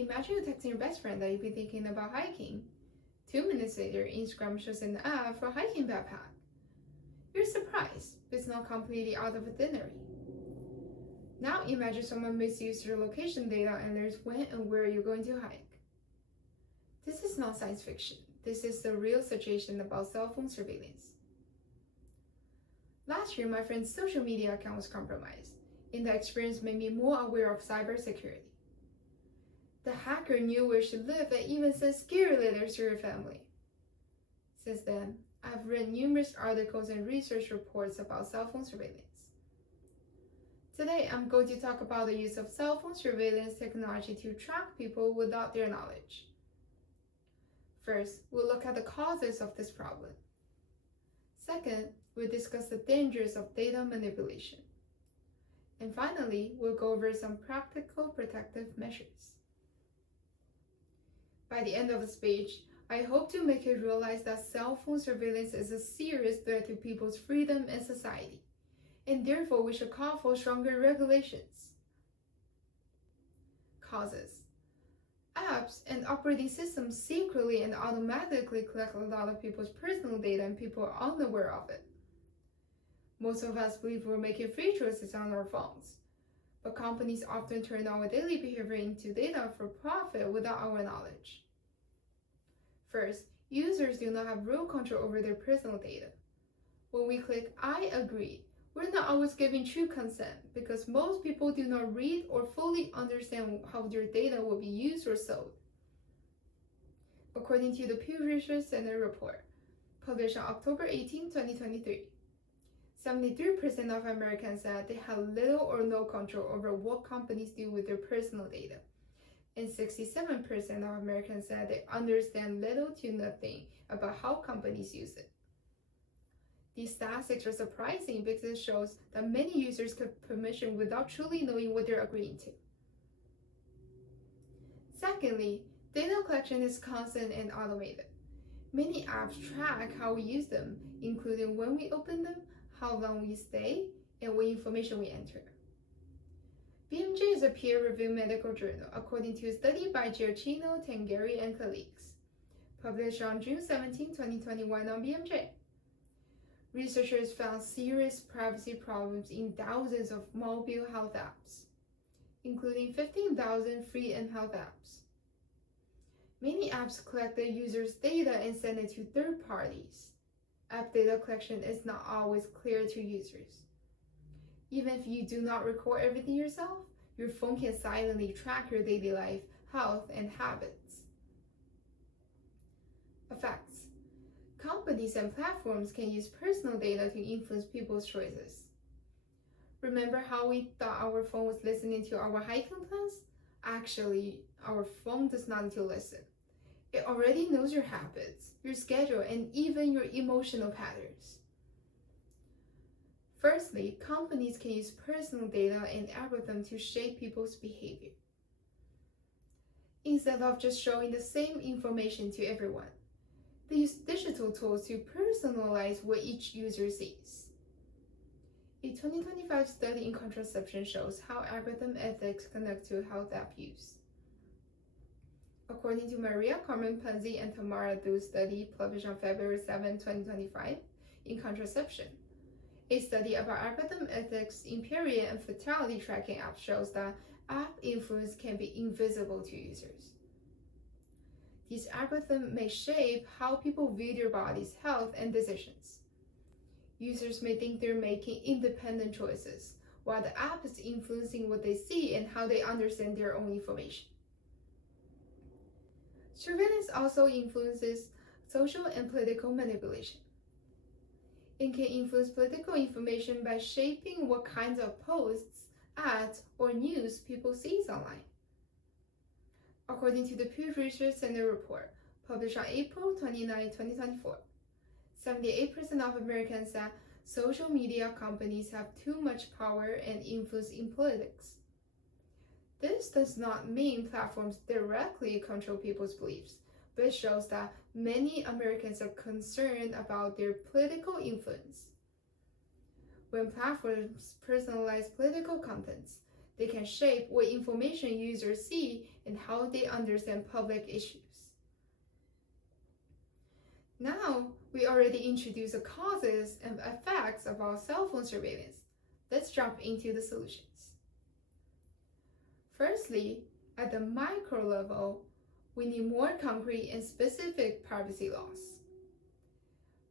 Imagine you texting your best friend that you've been thinking about hiking. 2 minutes later, Instagram shows an ad for a hiking backpack. You're surprised, but it's not completely out of ordinary. Now imagine someone misuses your location data and learns when and where you're going to hike. This is not science fiction. This is the real situation about cell phone surveillance. Last year, my friend's social media account was compromised, and the experience made me more aware of cybersecurity. The hacker knew where she lived and even sent scary letters to her family. Since then, I've read numerous articles and research reports about cell phone surveillance. Today, I'm going to talk about the use of cell phone surveillance technology to track people without their knowledge. First, we'll look at the causes of this problem. Second, we'll discuss the dangers of data manipulation. And finally, we'll go over some practical protective measures. By the end of the speech, I hope to make you realize that cell phone surveillance is a serious threat to people's freedom and society, and therefore we should call for stronger regulations. Causes. Apps and operating systems secretly and automatically collect a lot of people's personal data and people are unaware of it. Most of us believe we're making free choices on our phones, but companies often turn our daily behavior into data for profit without our knowledge. First, users do not have real control over their personal data. When we click I agree, we're not always giving true consent because most people do not read or fully understand how their data will be used or sold. According to the Pew Research Center report, published on October 18, 2023, 73% of Americans said they had little or no control over what companies do with their personal data, and 67% of Americans said they understand little to nothing about how companies use it. These statistics are surprising because it shows that many users give permission without truly knowing what they're agreeing to. Secondly, data collection is constant and automated. Many apps track how we use them, including when we open them, how long we stay, and what information we enter. BMJ is a peer-reviewed medical journal according to a study by Giacchino, Tangari, and colleagues, published on June 17, 2021 on BMJ. Researchers found serious privacy problems in thousands of mobile health apps, including 15,000 free mHealth apps. Many apps collect the user's data and send it to third parties. App data collection is not always clear to users. Even if you do not record everything yourself, your phone can silently track your daily life, health, and habits. Effects. Companies and platforms can use personal data to influence people's choices. Remember how we thought our phone was listening to our hiking plans? Actually, our phone does not need to listen. It already knows your habits, your schedule, and even your emotional patterns. Firstly, companies can use personal data and algorithms to shape people's behavior. Instead of just showing the same information to everyone, they use digital tools to personalize what each user sees. A 2025 study in contraception shows how algorithm ethics connect to health app use. According to Maria Carmen Panzi and Tamara Du's study published on February 7, 2025 in Contraception, a study about algorithm ethics in period and fertility tracking apps shows that app influence can be invisible to users. These algorithms may shape how people view their bodies, health, and decisions. Users may think they're making independent choices, while the app is influencing what they see and how they understand their own information. Surveillance also influences social and political manipulation. It can influence political information by shaping what kinds of posts, ads, or news people see online. According to the Pew Research Center report, published on April 29, 2024, 78% of Americans said social media companies have too much power and influence in politics. This does not mean platforms directly control people's beliefs, but it shows that many Americans are concerned about their political influence. When platforms personalize political contents, they can shape what information users see and how they understand public issues. Now, we already introduced the causes and effects of our cell phone surveillance. Let's jump into the solutions. Firstly, at the micro level, we need more concrete and specific privacy laws.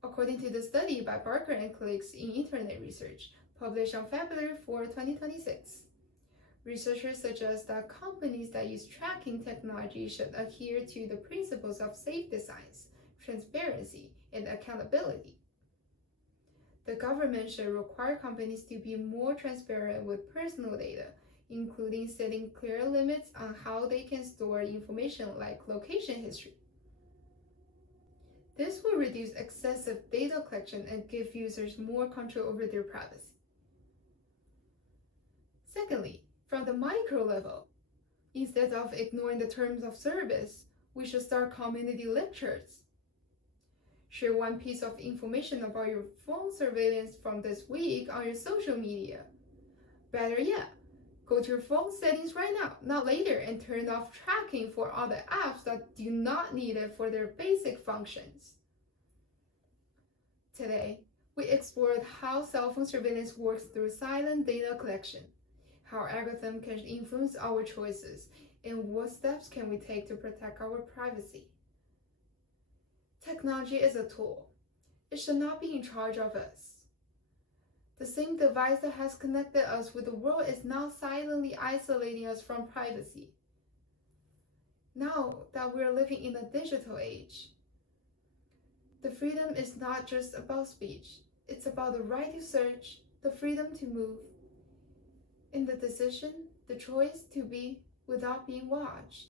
According to the study by Barker and colleagues in Internet Research, published on February 4, 2026, researchers suggest that companies that use tracking technology should adhere to the principles of safe designs, transparency, and accountability. The government should require companies to be more transparent with personal data, including setting clear limits on how they can store information like location history. This will reduce excessive data collection and give users more control over their privacy. Secondly, from the micro level, instead of ignoring the terms of service, we should start community lectures. Share one piece of information about your phone surveillance from this week on your social media. Better yet, go to your phone settings right now, not later, and turn off tracking for all the apps that do not need it for their basic functions. Today, we explored how cell phone surveillance works through silent data collection, how algorithms can influence our choices, and what steps can we take to protect our privacy. Technology is a tool. It should not be in charge of us. The same device that has connected us with the world is now silently isolating us from privacy. Now that we're living in a digital age, the freedom is not just about speech. It's about the right to search, the freedom to move, and the decision, the choice to be without being watched.